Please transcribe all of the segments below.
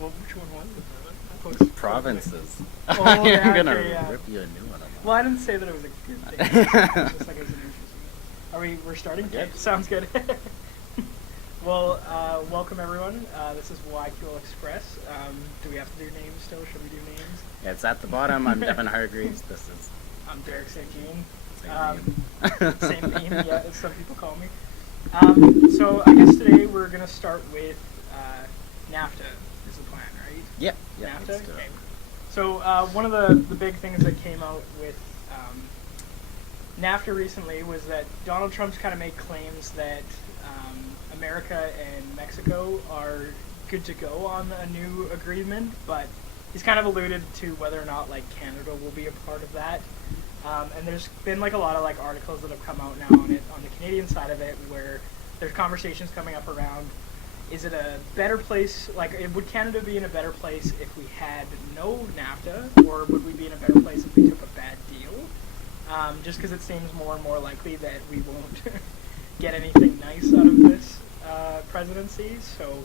Well, which one was it? Provinces. Oh, I'm yeah, gonna okay, yeah. rip you a new one. Well, I didn't say that it was a good thing. It's just like it was an interesting. We're starting? Good. Okay, sounds good. Well, welcome everyone. This is YQL Express. Do we have to do names still? Should we do names? Yeah, it's at the bottom. I'm Devon Hargreaves. This is I'm Derek St. Jean. same name. Same name, yeah, as some people call me. So I guess today we're going to start with NAFTA is the plan, right? Yeah, NAFTA? let's do it. Okay. So one of the big things that came out with NAFTA recently was that Donald Trump's kind of made claims that America and Mexico are good to go on a new agreement, but he's kind of alluded to whether or not like Canada will be a part of that. And there's been like a lot of like articles that have come out now on it on the Canadian side of it, where there's conversations coming up around: is it a better place? Like, would Canada be in a better place if we had no NAFTA, or would we be in a better place if we took a bad deal? Just because it seems more and more likely that we won't get anything nice out of this presidency. So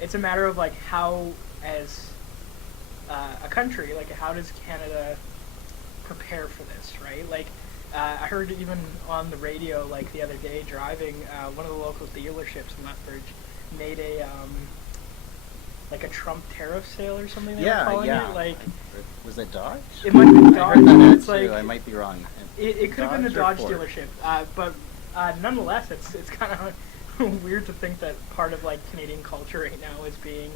it's a matter of like how, as a country, like how does Canada prepare for this, right? Like, I heard even on the radio, like the other day driving, one of the local dealerships in Lethbridge made a like a Trump tariff sale or something. They were calling it. Like, was it Dodge? it might be Dodge. I heard that It's too. like I might be wrong. it could have been the Dodge Dodge or Ford? dealership, but nonetheless, it's kind of weird to think that part of like Canadian culture right now is being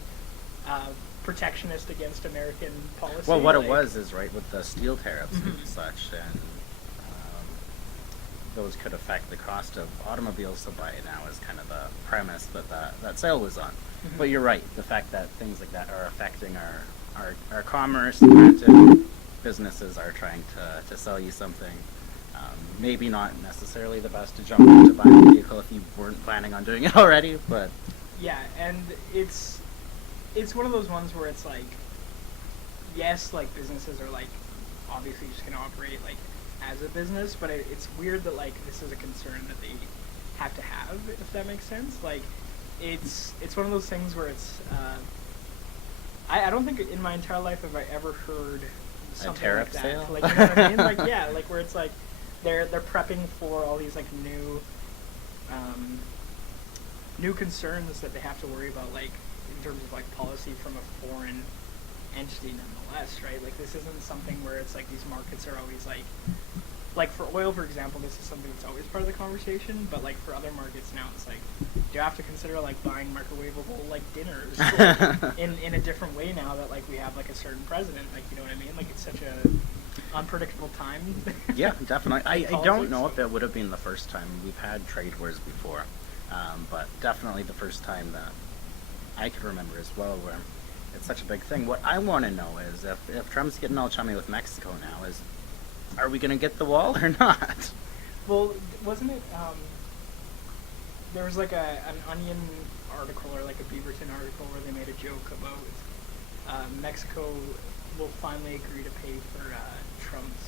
protectionist against American policy. Well, what like, it was is right with the steel tariffs and Mhm. such, and those could affect the cost of automobiles to buy now is kind of the premise that sale was on. Mhm. But you're right, the fact that things like that are affecting our commerce, granted, businesses are trying to sell you something. Maybe not necessarily the best to jump into buying a vehicle if you weren't planning on doing it already, but Yeah, and it's one of those ones where it's like, yes, like businesses are like obviously just gonna operate like as a business, but it's weird that like this is a concern that they have to have, if that makes sense. Like, it's one of those things where it's I don't think in my entire life have I ever heard something tariff like that. sale? Like, you know what I mean? Like, yeah, like where it's like they're prepping for all these like new concerns that they have to worry about, like in terms of like policy from a foreign entity nonetheless, right? Like, this isn't something where it's like these markets are always like for oil, for example, this is something that's always part of the conversation, but like for other markets now, it's like you have to consider like buying microwavable like dinners like, in a different way now that like we have like a certain president, like, you know what I mean? Like, it's such a unpredictable time. yeah, definitely. I don't Politics. know if it would have been the first time we've had trade wars before, but definitely the first time that I could remember as well, where it's such a big thing. What I want to know is if Trump's getting all chummy with Mexico now, are we going to get the wall or not? Well, wasn't it, there was like an Onion article or like a Beaverton article where they made a joke about Mexico will finally agree to pay for Trump's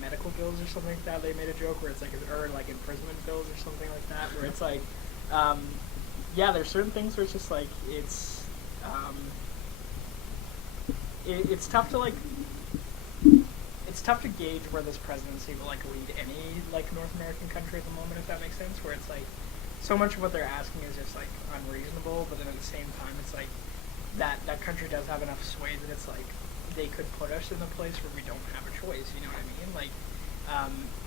medical bills or something like that. They made a joke where it's like, or like imprisonment bills or something like that, where it's like, yeah, there's certain things where it's just like, it's tough to like, it's tough to gauge where this presidency will like lead any like North American country at the moment, if that makes sense, where it's like so much of what they're asking is just like unreasonable, but then at the same time it's like that country does have enough sway that it's like they could put us in a place where we don't have a choice, you know what I mean? Like,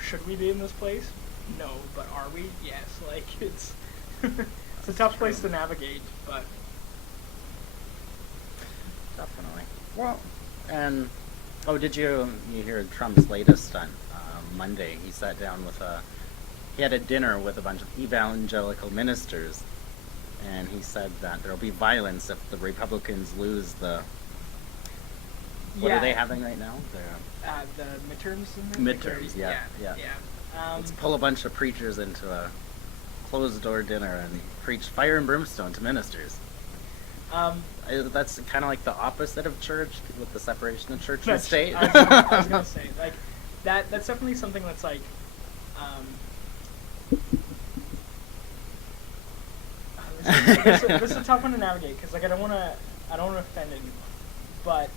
should we be in this place? No, but are we? Yes. Like, it's it's a tough place to navigate, but Definitely. Well, and did you hear Trump's latest stunt? Monday, he sat down he had a dinner with a bunch of evangelical ministers, and he said that there will be violence if the Republicans lose the. What are they having right now? the midterms. Midterms, yeah. Let's pull a bunch of preachers into a closed-door dinner and preach fire and brimstone to ministers. That's kind of like the opposite of church, with the separation of church and state. I was gonna say, like, that's definitely something that's like, this is a tough one to navigate, because like I don't want to I don't want to offend anyone, but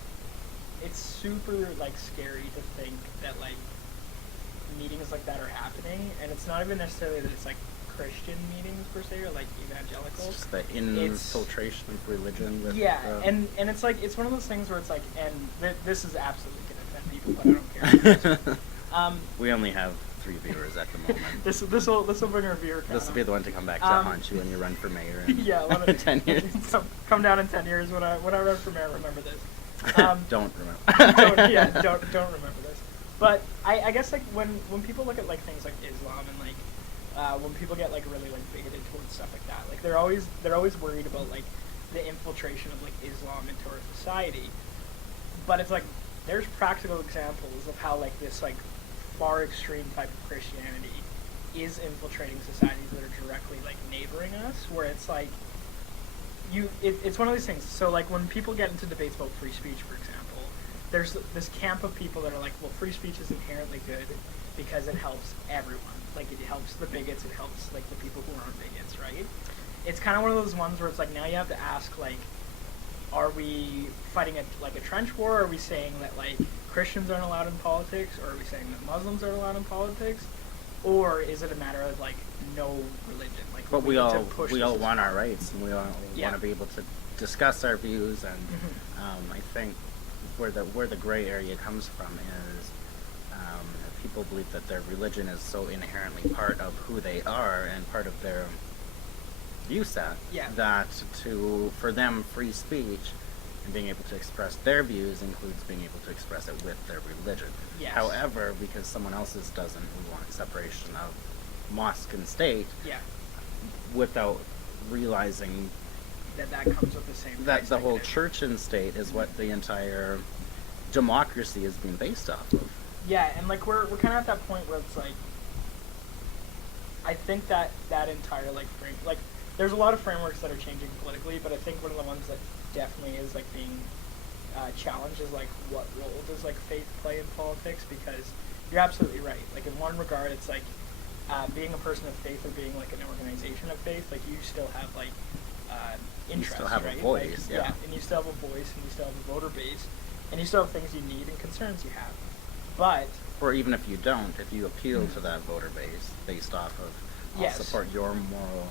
it's super like scary to think that like meetings like that are happening, and it's not even necessarily that it's like Christian meetings per se or like evangelical. It's just the infiltration of religion. With, yeah, and it's like it's one of those things where it's like, and this is absolutely gonna offend people, but I don't care. We only have 3 viewers at the moment. this will bring our viewer count. This will be the one to come back to haunt you when you run for mayor in yeah, 10 years. Come down in 10 years when I run for mayor. Remember this. Don't remember. don't remember this. But I guess like when people look at like things like Islam and like when people get like really like bigoted towards stuff like that, like they're always worried about like the infiltration of like Islam into our society. But it's like there's practical examples of how like this like far extreme type of Christianity is infiltrating societies that are directly like neighboring us, where it's like it's one of these things. So like when people get into debates about free speech, for example, there's this camp of people that are like, well, free speech is inherently good because it helps everyone. Like it helps the bigots, it helps like the people who aren't bigots, right? It's kind of one of those ones where it's like now you have to ask like, are we fighting like a trench war? Or are we saying that like Christians aren't allowed in politics, or are we saying that Muslims aren't allowed in politics, or is it a matter of like no religion? Like, but we all want our forward. rights, and we all want to be able to discuss our views. And I think where the gray area comes from is people believe that their religion is so inherently part of who they are and part of their view set that for them free speech and being able to express their views includes being able to express it with their religion. Yes. However, because someone else's doesn't, we want separation of mosque and state without realizing that comes with the same that the whole church and state is what the entire democracy is being based off of. Yeah, and like we're kind of at that point where it's like I think that entire like frame, like there's a lot of frameworks that are changing politically, but I think one of the ones that definitely is like being challenged is like what role does like faith play in politics? Because you're absolutely right. Like in one regard, it's like being a person of faith or being like an organization of faith, like you still have like interest, you still have right? a voice, like, and you still have a voice, and you still have a voter base, and you still have things you need and concerns you have. But or even if you don't, if you appeal to that voter base based off of I'll support your moral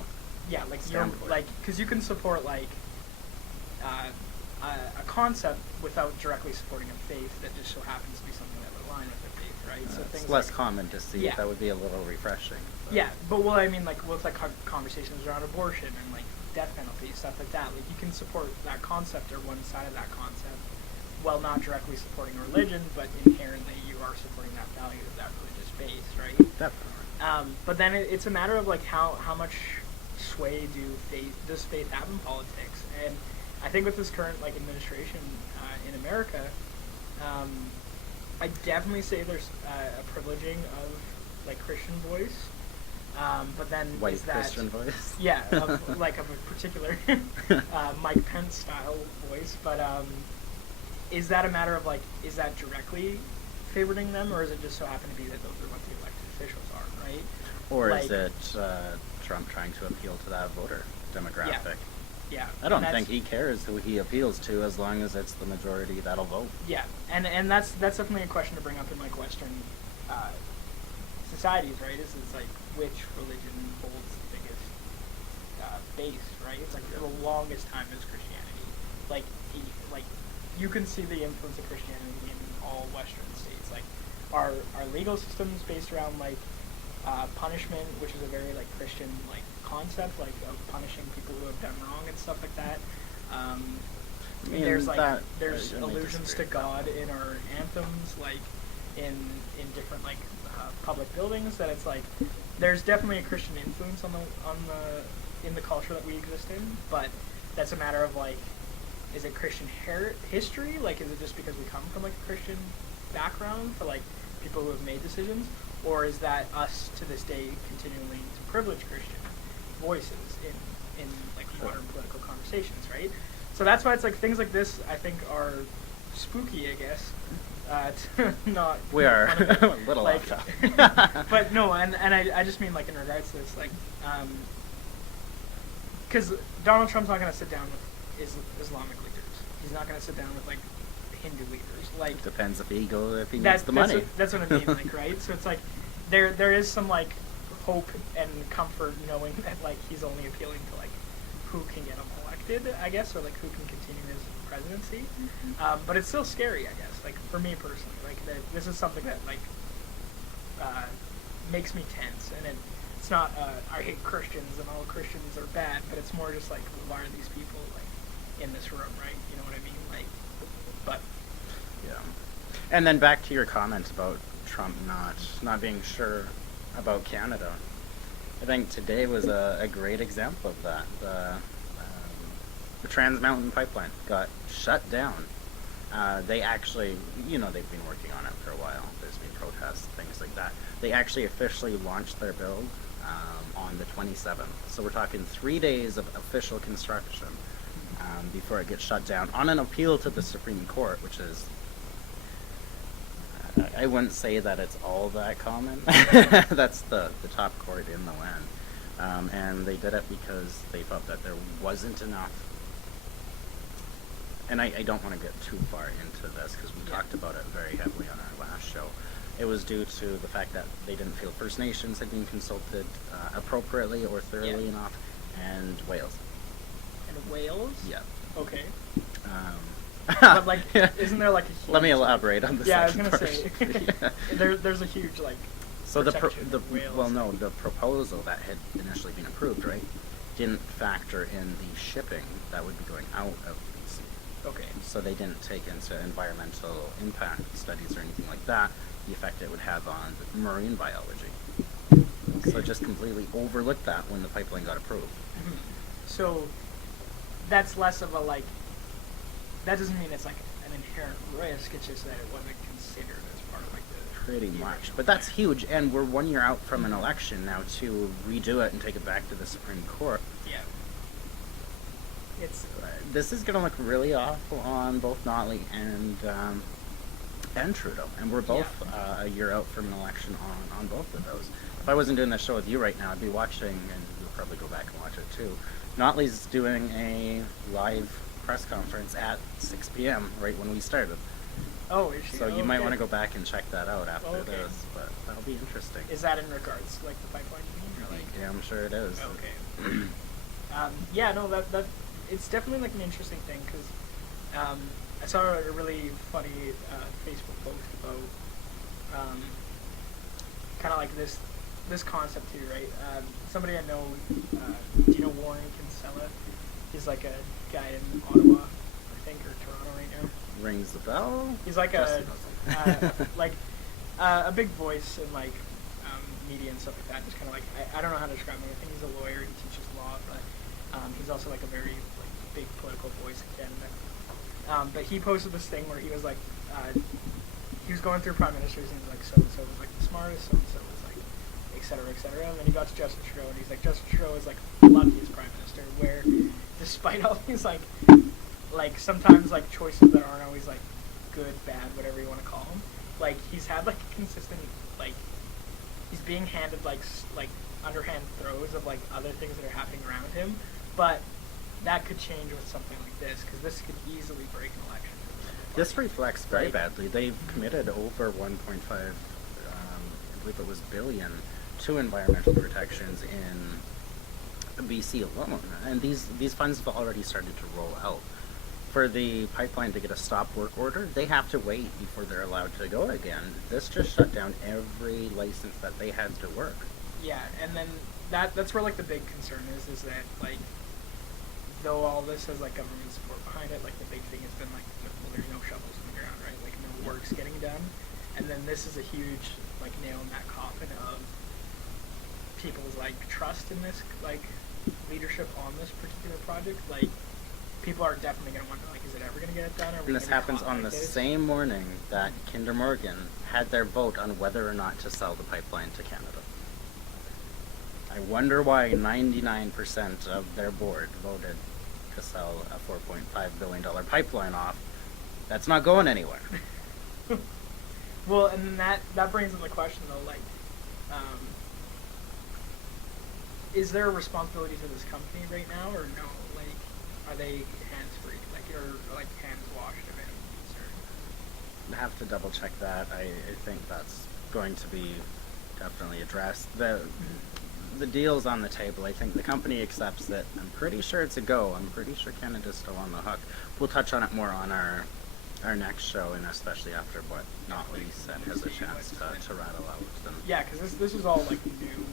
like standpoint. you're like because you can support like a concept without directly supporting a faith that just so happens to be something that would align with the faith, right? So it's things less like, common to see. That would be a little refreshing. But. Yeah, but well, I mean, like with like conversations around abortion and like death penalty, stuff like that. Like you can support that concept or one side of that concept while not directly supporting a religion, but inherently you are supporting that value of that religious base, right? Definitely. But then it's a matter of like how much sway does faith have in politics, and I think with this current like administration in America, I definitely say there's a privileging of like Christian voice, but then white is that Christian voice? Yeah, of a particular Mike Pence style voice, but is that a matter of like is that directly favoring them, or is it just so happen to be that those are what the elected officials are, right? Or like, is it Trump trying to appeal to that voter demographic? Yeah. I don't think he cares who he appeals to as long as it's the majority that'll vote. Yeah, and that's definitely a question to bring up in like Western societies, right? Is like which religion holds the biggest base, right? It's like for the longest time it was Christianity. Like you can see the influence of Christianity in all Western states. Like our legal system is based around like punishment, which is a very like Christian like concept, like of punishing people who have done wrong and stuff like that. There's allusions to God in our anthems, like in different like public buildings. That it's like there's definitely a Christian influence in the culture that we exist in, but that's a matter of like, is it Christian history? Like, is it just because we come from like a Christian background for like people who have made decisions, or is that us to this day continuing to privilege Christian voices in like modern political conversations, right? So that's why it's like things like this I think are spooky, I guess. Not we are a little like, off topic. But no, and I just mean like in regards to this, like because Donald Trump's not going to sit down with Islamic leaders, he's not gonna sit down with like Hindu leaders. Like Depends if he needs that's the money. that's what I mean. Like right. So it's like there is some like hope and comfort knowing that like he's only appealing to like who can get him elected, I guess, or like who can continue his presidency. But it's still scary, I guess. Like for me personally, like this is something that like makes me tense, and it's not I hate Christians and all Christians are bad, but it's more just like why are these people like in this room, right? You know what I mean? Like, but Yeah. And then back to your comment about Trump not being sure about Canada. I think today was a great example of that. The Trans Mountain Pipeline got shut down. They actually, they've been working on it for a while. There's been protests, things like that. They actually officially launched their build on the 27th. So we're talking 3 days of official construction before it gets shut down on an appeal to the Supreme Court, which is, I wouldn't say that it's all that common. That's the top court in the land. And they did it because they felt that there wasn't enough. And I don't want to get too far into this because we talked about it very heavily on our last show. It was due to the fact that they didn't feel First Nations had been consulted appropriately or thoroughly enough, and Wales. and Wales. Yeah. Okay. But like, isn't there like a huge... Let me elaborate on the second part. I was gonna say there's a huge like. So the Wales. the proposal that had initially been approved, right, didn't factor in the shipping that would be going out of BC. Okay. So they didn't take into environmental impact studies or anything like that, the effect it would have on marine biology. Okay. So just completely overlooked that when the pipeline got approved. Mm-hmm. So that's less of a like. That doesn't mean it's like an inherent risk. It's just that it wasn't considered as part of like the. Pretty the much, original but that's plan. huge, and we're 1 year out from an election now to redo it and take it back to the Supreme Court. Yeah. It's. This is going to look really awful on both Notley and Trudeau, and we're both a year out from an election on both of those. If I wasn't doing this show with you right now, I'd be watching, and you'll probably go back and watch it too. Notley's doing a live press conference at 6 p.m. right when we started. Oh, is she? So you might want to go back and check that out after this, but that'll be interesting. Is that in regards to like the pipeline? You mean, or like? Yeah, I'm sure it is. Okay. Yeah, no, that it's definitely like an interesting thing because I saw a really funny Facebook post about kind of like this concept too, right? Somebody I know, do you know Warren Kinsella? He's like a guy in Ottawa, I think, or Toronto right now. Rings the bell. He's like Justin doesn't. a big voice in like media and stuff like that. Just kind of like I don't know how to describe him. I think he's a lawyer. He teaches law, but he's also like a very like big political voice in Canada. But he posted this thing where he was like he was going through prime ministers and he was like so and so was like the smartest, so and so was like et cetera, et cetera. And then he got to Justin Trudeau and he's like Justin Trudeau is like the luckiest prime minister. Where despite all these like sometimes like choices that aren't always like good, bad, whatever you want to call them, like he's had like a consistent like he's being handed like underhand throws of like other things that are happening around him, but that could change with something like this because this could easily break an election. This reflects very badly. They've committed over 1.5, I believe it was billion, to environmental protections in BC alone, and these funds have already started to roll out. For the pipeline to get a stop work order, they have to wait before they're allowed to go again. This just shut down every license that they had to work. Yeah, and then that's where like the big concern is that like though all this has like government support behind it, like the big thing has been like well, there's no shovels in the ground, right? Like no work's getting done, and then this is a huge like nail in that coffin of people's like trust in this like leadership on this particular project. Like people are definitely going to wonder, like, is it ever going to get it done? And this happens on the same morning that Kinder Morgan had their vote on whether or not to sell the pipeline to Canada. I wonder why 99% of their board voted to sell a $4.5 billion pipeline off. That's not going anywhere. Well, and that brings in the question, though, like, is there a responsibility to this company right now, or no? Like, are they hands free, like or like hands washed if anything? I have to double check that. I think that's going to be definitely addressed. The deal's on the table. I think the company accepts that. I'm pretty sure it's a go. I'm pretty sure Canada's still on the hook. We'll touch on it more on our next show, and especially after what Notley said has a chance to rattle out. And Yeah, because this is all like new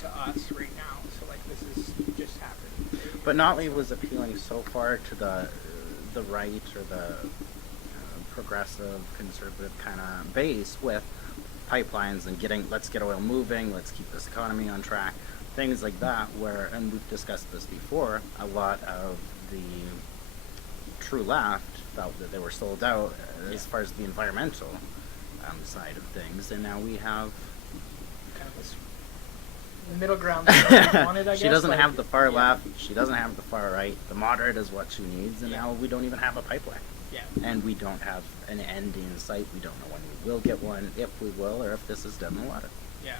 to us right now. So like this is just happened. but Notley was appealing so far to the right or the progressive conservative kind of base with pipelines and let's get oil moving, let's keep this economy on track, things like that, where, and we've discussed this before, a lot of the true left felt that they were sold out as far as the environmental side of things, and now we have Kind of this middle ground that we wanted, I guess. she doesn't like, have the far yeah. left, she doesn't have the far right, the moderate is what she needs, and Yeah. now we don't even have a pipeline. Yeah. And we don't have an end in sight. We don't know when we will get one, if we will, or if this is dead in the water. Yeah.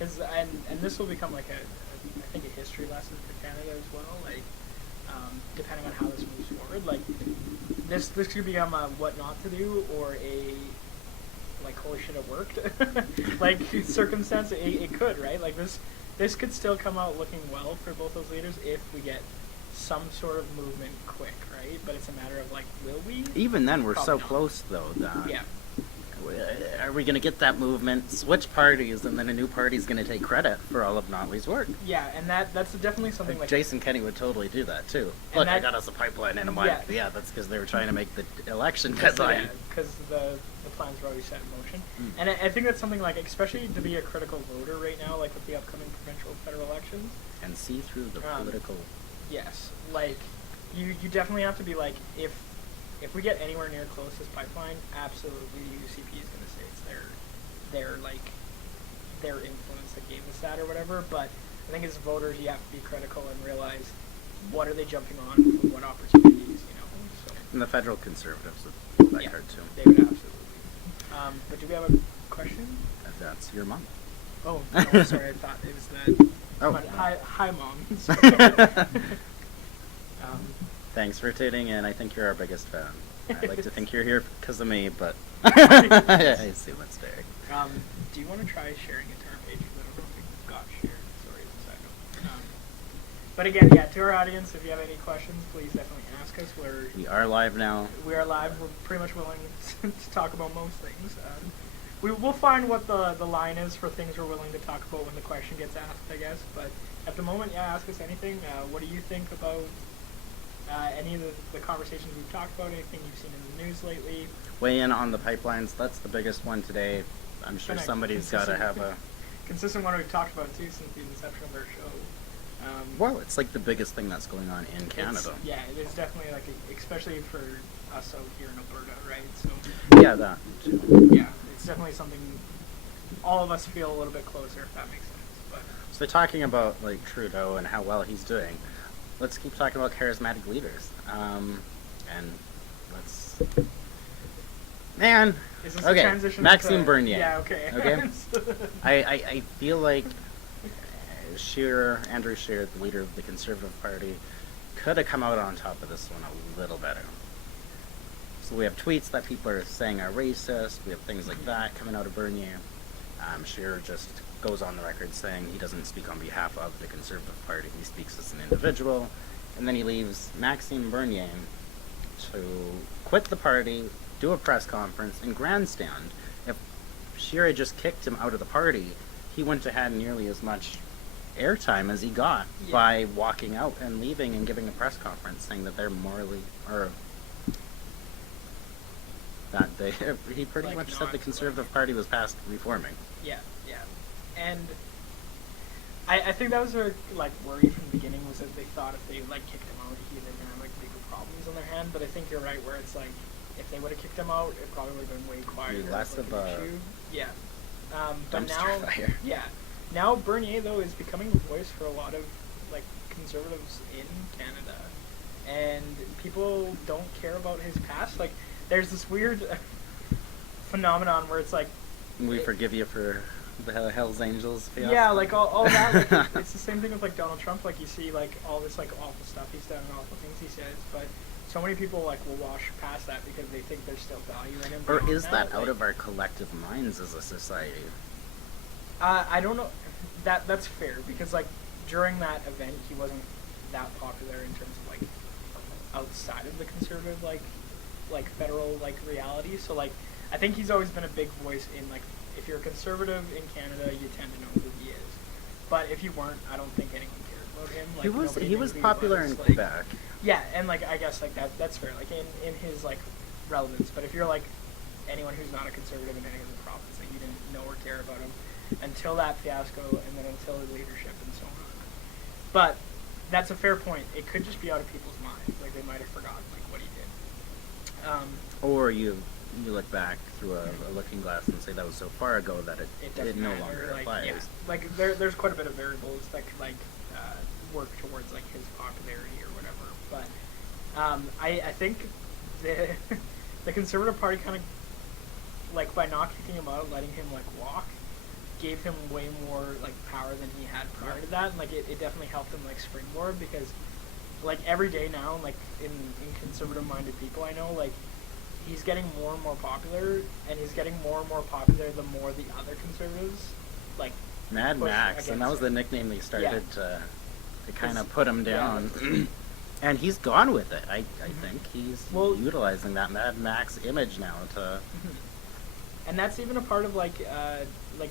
And this will become like I think a history lesson for Canada as well. Like, depending on how this moves forward, like this could become a what not to do or a like holy shit it worked like circumstance. It could, right? Like this could still come out looking well for both those leaders if we get some sort of movement quick, right? But it's a matter of like, will we? Even then, we're Probably so not. close, though. That Yeah. Are we going to get that movement, switch parties, and then a new party's going to take credit for all of Notley's work? Yeah, and that's definitely something like Jason Kenney would totally do that, too. And Look, I that- got us a pipeline in a month. Yeah. Yeah, that's because they were trying to make the election deadline. because the plans were already set in motion. Mm. And I think that's something like, especially to be a critical voter right now, like with the upcoming provincial federal elections. And see through the political... Yes, like you definitely have to be like, if we get anywhere near close this pipeline, absolutely the UCP is going to say it's their influence that gave us that or whatever. But I think as voters, you have to be critical and realize what are they jumping on for what opportunities, you know. So And the federal conservatives would like her, too. they would absolutely. But do we have a question? That's your mom. Oh, no, sorry, I thought it was that. Oh. But hi, Mom. Thanks for tuning in. I think you're our biggest fan. I like to think you're here because of me, but I see what's there. Do you want to try sharing it to our page? 'Cause I don't know if it got shared. Sorry, it's a second. But again, yeah, to our audience, if you have any questions, please definitely ask us. We are live now. We are live. We're pretty much willing to talk about most things. We'll find what the line is for things we're willing to talk about when the question gets asked, I guess. But at the moment, yeah, ask us anything. What do you think about any of the conversations we've talked about? Anything you've seen in the news lately? Weigh in on the pipelines. That's the biggest one today. I'm sure Kinda somebody's got to have a... consistent one we've talked about, too, since the inception of our show. Well, it's like the biggest thing that's going on in Canada. Yeah, it is definitely like, especially for us out here in Alberta, right? So Yeah, that too. yeah, it's definitely something all of us feel a little bit closer, if that makes sense. But So talking about like Trudeau and how well he's doing, let's keep talking about charismatic leaders. And let's... Man, is this a okay, transition? Maxime to, Bernier. Yeah, okay. Okay. I feel like Andrew Scheer, the leader of the Conservative Party, could have come out on top of this one a little better. So we have tweets that people are saying are racist. We have things like that coming out of Bernier. Scheer just goes on the record saying he doesn't speak on behalf of the Conservative Party. He speaks as an individual. And then he leaves Maxime Bernier to quit the party, do a press conference, and grandstand. If Scheer had just kicked him out of the party, he wouldn't have had nearly as much airtime as he got by walking out and leaving and giving a press conference saying that they're morally, or that they, he pretty Like much said the not- Conservative Party was past reforming. Yeah, yeah. And I think that was their like worry from the beginning, was that they thought if they like kicked him out, they're gonna have like legal problems on their hand. But I think you're right, where it's like if they would have kicked him out, it probably would have been way quieter. Less like, of an a issue. Yeah. But dumpster now, fire. yeah, now Bernier though is becoming a voice for a lot of like conservatives in Canada, and people don't care about his past. Like, there's this weird phenomenon where it's like We forgive you for The Hell's Angels fiasco. Yeah, like all that. Like, it's the same thing with like Donald Trump. Like you see like all this like awful stuff he's done and awful things he says, but so many people like will wash past that because they think there's still value in him. Or beyond is that out like, of our collective minds as a society? I don't know. That's fair because like during that event he wasn't that popular in terms of like outside of the conservative like federal like reality. So like I think he's always been a big voice in like if you're a conservative in Canada you tend to know who he is. But if you weren't, I don't think anyone cared about him. Like He was who popular in like, Quebec. Yeah, and like I guess like that's fair. Like in his like relevance. But if you're like anyone who's not a conservative in any of the province, like you didn't know or care about him until that fiasco and then until his leadership and so on. But that's a fair point. It could just be out of people's minds. Like they might have forgotten like what he did. Or you look back through a looking glass and say that was so far ago that it no matter. longer Like, applies. yeah. Like there's quite a bit of variables that could like work towards like his popularity or whatever. But I think the Conservative Party kind of like by not kicking him out, letting him like walk, gave him way more like power than he had prior to that. And like it definitely helped him like springboard because like every day now, like in conservative minded people I know, like he's getting more and more popular, and he's getting more and more popular the more the other conservatives like Mad Max, and that was the nickname they started to kind of put him down. Yeah. And he's gone with it. I think he's utilizing that Mad Max image now to. And that's even a part of like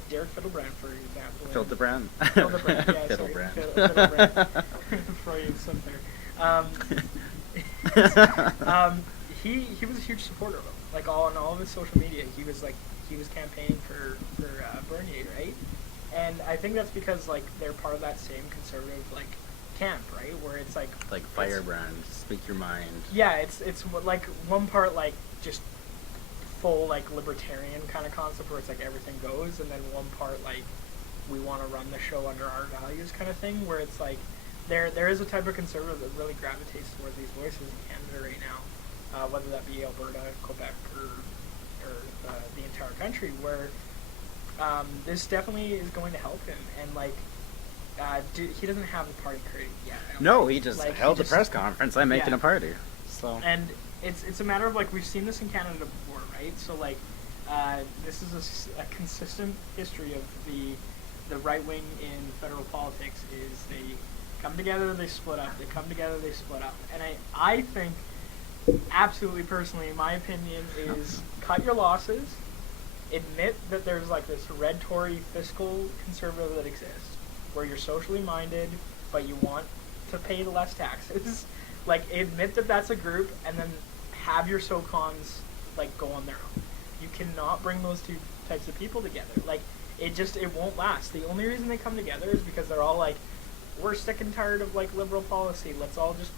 Derek Fiddlebrand, for example. Fildebrand. Fildebrand, yeah, Fiddlebrand. Fiddlebrand. Freudian slip there. He was a huge supporter of him. Like on all of his social media, he was campaigning for Bernier, right? And I think that's because like they're part of that same conservative like camp, right? Where it's like Firebrand, speak your mind. Yeah, it's like one part like just full like libertarian kind of concept where it's like everything goes, and then one part like we want to run the show under our values kind of thing, where it's like there is a type of conservative that really gravitates towards these voices in Canada right now, whether that be Alberta, Quebec, or the entire country, where this definitely is going to help him. And like he doesn't have the party created yet. No, he just held the press conference. I'm making a party. So and it's a matter of like we've seen this in Canada before, right? So like this is a consistent history of the right wing in federal politics is they come together, they split up. They come together, they split up. And I think, absolutely personally, my opinion is cut your losses, admit that there's like this red Tory fiscal conservative that exists, where you're socially minded, but you want to pay less taxes. Like, admit that that's a group, and then have your SoCons like go on their own. You cannot bring those two types of people together. Like, it won't last. The only reason they come together is because they're all like, we're sick and tired of like liberal policy. Let's all just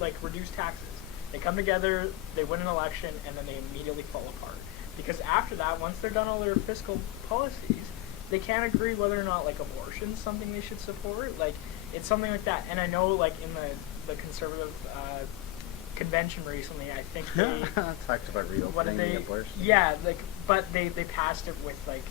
like reduce taxes. They come together, they win an election, and then they immediately fall apart. Because after that, once they're done all their fiscal policies, they can't agree whether or not like abortion's something they should support. Like, it's something like that. And I know like in the conservative convention recently, I think they talked about reopening the abortion. Yeah, like, but they passed it with like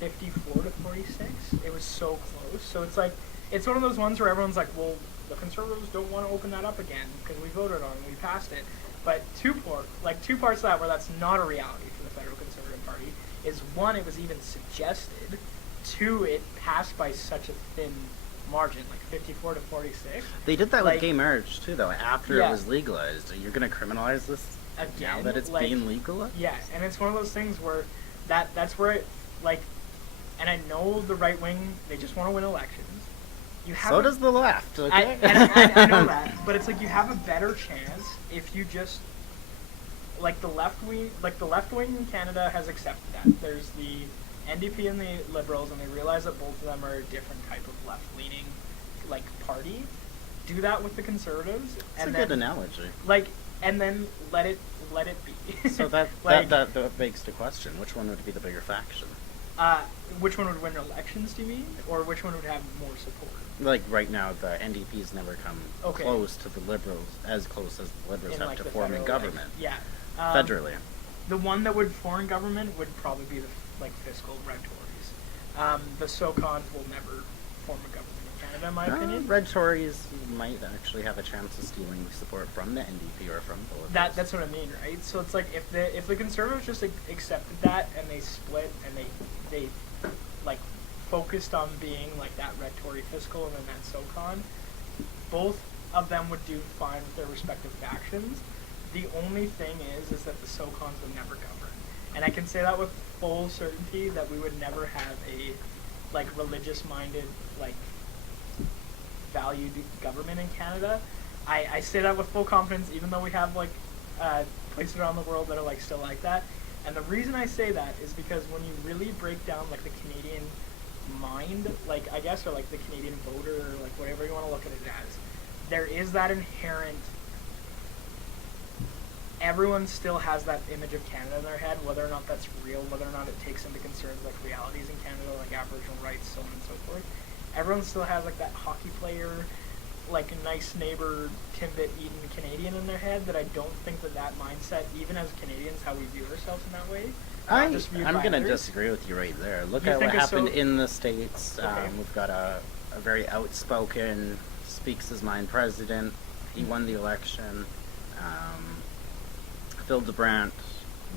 54 to 46. It was so close. So it's like it's one of those ones where everyone's like, well, the conservatives don't want to open that up again because we voted on it, we passed it. But two parts of that where that's not a reality for the federal Conservative Party is one, it was even suggested. Two, it passed by such a thin margin, like 54 to 46. They did that with gay marriage too, though. After it was legalized, you're going to criminalize this again now that it's being legalized. Yeah, and it's one of those things where that's where it like. And I know the right wing, they just want to win elections. So does the left. Okay? I know that, but it's like you have a better chance if you just like the left wing in Canada has accepted that. There's the NDP and the Liberals, and they realize that both of them are a different type of left-leaning like party. Do that with the Conservatives. That's a good analogy. Like, and then let it be. So that begs the question: which one would be the bigger faction? Which one would win elections, do you mean? Or which one would have more support? Like right now, the NDP's never come close to the Liberals, as close as the Liberals have to forming government. Yeah. Federally. The one that would form government would probably be like fiscal red Tories. The SOCONs will never form a government in Canada, in my opinion. Red Tories might actually have a chance of stealing support from the NDP or from the Liberals. That's what I mean, right? So it's like if the Conservatives just accepted that and they split and they like focused on being like that red Tory fiscal and then that SOCON, both of them would do fine with their respective factions. The only thing is that the SOCONs would never govern, and I can say that with full certainty that we would never have a like religious-minded like valued government in Canada. I say that with full confidence, even though we have like places around the world that are like still like that. And the reason I say that is because when you really break down like the Canadian mind, like I guess, or like the Canadian voter, or like whatever you want to look at it as, there is that inherent. Everyone still has that image of Canada in their head, whether or not that's real, whether or not it takes into concerns like realities in Canada, like Aboriginal rights, so on and so forth. Everyone still has like that hockey player, like a nice neighbor, Timbit eating Canadian in their head. That I don't think that mindset, even as Canadians, how we view ourselves in that way. I'm going to disagree with you right there. Look at what happened in the States. Okay. We've got a very outspoken, speaks his mind president. He won the election. Phil DeBrant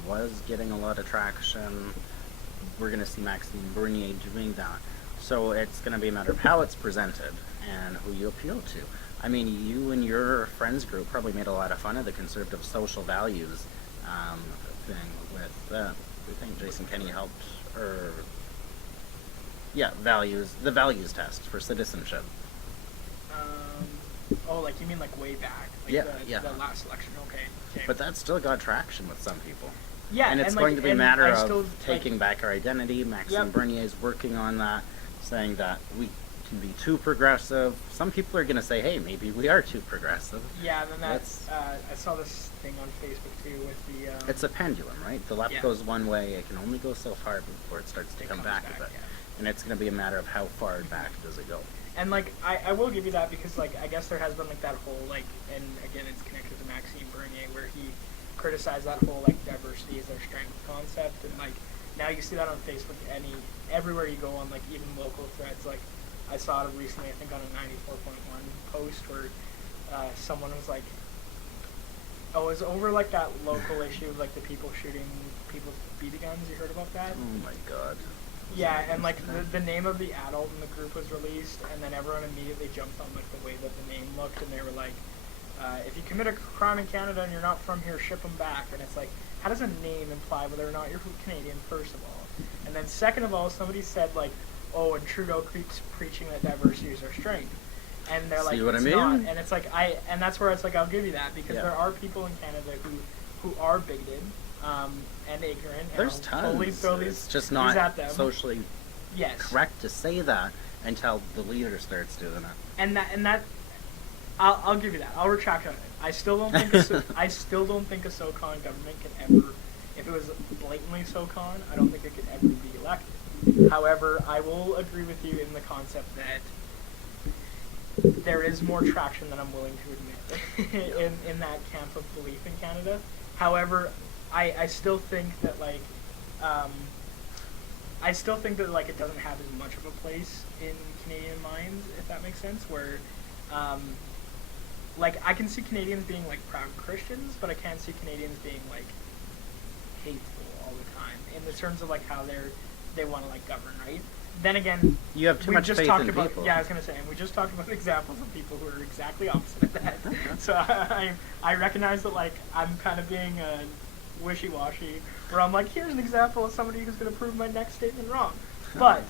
was getting a lot of traction. We're going to see Maxime Bernier doing that. So it's going to be a matter of how it's presented and who you appeal to. I mean, you and your friends group probably made a lot of fun of the conservative social values thing with, I think Jason Kenney helped, the values test for citizenship. Like you mean like way back? Like the last election, okay. But that still got traction with some people. Yeah, and it's and going to be a matter of taking back our identity. Maxime Bernier is working on that, saying that we can be too progressive. Some people are going to say, hey, maybe we are too progressive. Yeah, and then that's, I saw this thing on Facebook too with the... it's a pendulum, right? The left goes one way, it can only go so far before it starts to come back a bit. Yeah. And it's going to be a matter of how far back does it go. And like, I will give you that because like, I guess there has been like that whole like, and again it's connected to Maxime Bernier where he criticized that whole like diversity is our strength concept, and like now you see that on Facebook everywhere you go on like even local threads. Like I saw it recently, I think on a 94.1 post where someone was like, it was over like that local issue of like the people shooting people with BB guns. You heard about that? Oh my god. Yeah, and like the name of the adult in the group was released, and then everyone immediately jumped on like the way that the name looked, and they were like, if you commit a crime in Canada and you're not from here, ship them back. And it's like, how does a name imply whether or not you're Canadian, first of all? And then second of all, somebody said like, oh, and Trudeau keeps preaching that diversity is our strength. And they're like, see what it's I mean? not. And it's like, and that's where it's like, I'll give you that, because there are people in Canada who are bigoted, and ignorant. There's and tons. Totally throw it's just these not at them. socially correct to say that until the leader starts doing it. And that, I'll give you that. I'll retract on it. I still don't think I still don't think a SOCON government can ever, if it was blatantly SOCON, I don't think it could ever be elected. However, I will agree with you in the concept that there is more traction than I'm willing to admit in that camp of belief in Canada. However, I still think that like it doesn't have as much of a place in Canadian minds, if that makes sense. Where like I can see Canadians being like proud Christians, but I can't see Canadians being like hateful all the time in the terms of like how they want to like govern, right? Then again, you have too much faith in people. Yeah, I was gonna say, and we just talked about examples of people who are exactly opposite of that. So I recognize that like I'm kind of being wishy-washy, where I'm like, here's an example of somebody who's gonna prove my next statement wrong. But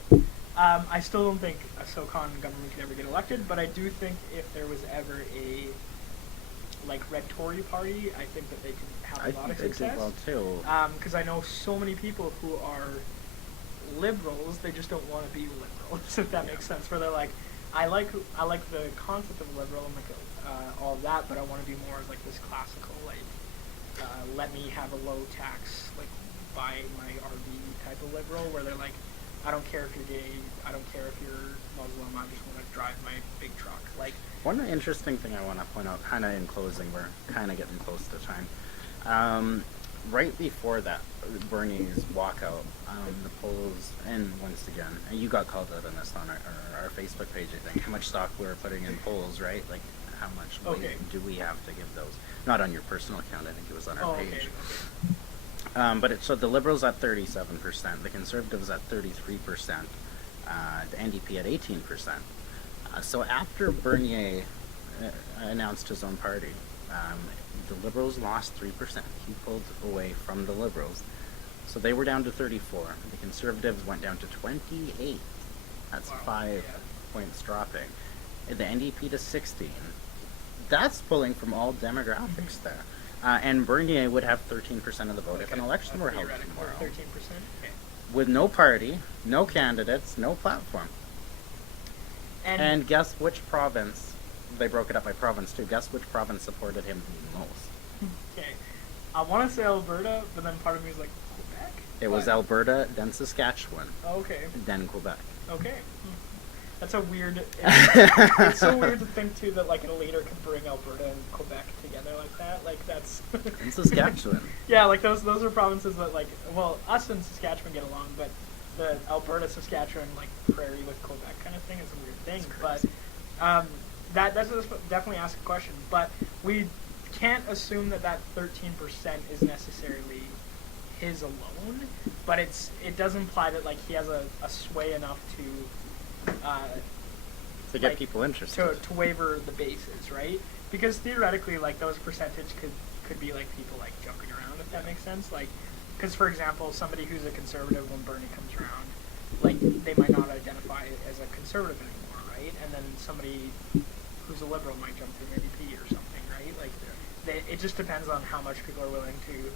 I still don't think a SOCON government could ever get elected. But I do think if there was ever a like red Tory party, I think that they could have a lot of success. I think they do well too. Because I know so many people who are liberals, they just don't want to be liberals, if that makes sense. Where they're like, I like the concept of liberal and like all of that, but I want to be more of like this classical like let me have a low tax like buy my RV type of liberal, where they're like, I don't care if you're gay, I don't care if you're Muslim, I just want to drive my big truck. Like one interesting thing I want to point out, kind of in closing, we're kind of getting close to time. right before that, Bernie's walkout, the polls, and once again, and you got called out on this on our Facebook page, I think, how much stock we were putting in polls, right? Like, how much weight Okay. do we have to give those? Not on your personal account, I think it was on our Oh, page. okay. But it showed the Liberals at 37%, the Conservatives at 33%, the NDP at 18%. So after Bernier announced his own party, the Liberals lost 3%. He pulled away from the Liberals. So they were down to 34. The Conservatives went down to 28. That's Wow. 5 Yeah. points dropping. The NDP to 16. That's pulling from all demographics there. And Bernier would have 13% of the vote if an election were held tomorrow. 13%. Okay. With no party, no candidates, no platform. And guess which province? They broke it up by province too. Guess which province supported him the most? Okay. I want to say Alberta, but then part of me is like Quebec. It was Alberta, then Saskatchewan, Okay. then Quebec. Okay. That's a weird. It's so weird to think too that like a leader could bring Alberta and Quebec together like that. Like that's. In Saskatchewan. Yeah, like those are provinces that like us and Saskatchewan get along, but the Alberta Saskatchewan like prairie with Quebec kind of thing is a weird thing. But that's definitely ask a question. But we can't assume that 13% is necessarily his alone. But it does imply that like he has a sway enough to get like, people interested. to waver the bases, right? Because theoretically, like those percentage could be like people like joking around, if that makes sense. Like, because for example, somebody who's a conservative when Bernie comes around, like they might not identify as a conservative anymore, right? And then somebody who's a liberal might jump to an NDP or something, right? Like, it just depends on how much people are willing to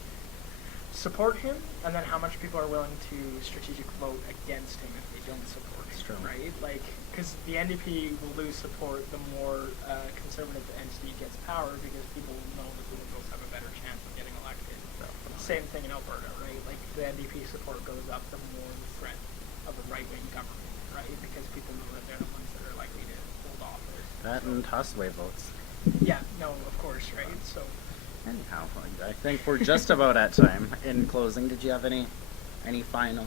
support him, and then how much people are willing to strategic vote against him if they don't support him, right? Like, because the NDP will lose support the more conservative the entity gets power, because people know that the Liberals have a better chance of getting elected. Same thing in Alberta, right? Like, the NDP support goes up the more the threat of a right-wing government, right? Because people know that they're the ones that are likely to hold office. That and toss-away votes. Yeah, no, of course, right? So. Anyhow, I think we're just about at time. In closing, did you have any final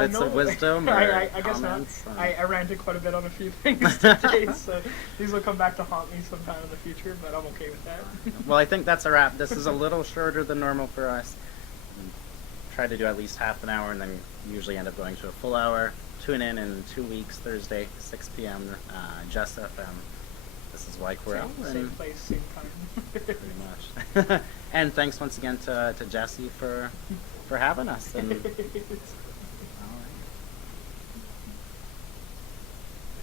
bits no. of wisdom or I guess not. comments? I ranted quite a bit on a few things today, so these will come back to haunt me sometime in the future, but I'm okay with that. Well, I think that's a wrap. This is a little shorter than normal for us. Try to do at least half an hour, and then usually end up going to a full hour. Tune in 2 weeks, Thursday, 6 p.m., Just FM. This is YQL. Same place, same time. Pretty much. And thanks once again to Jesse for having us. And, all right.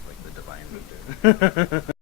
Like the divine would do.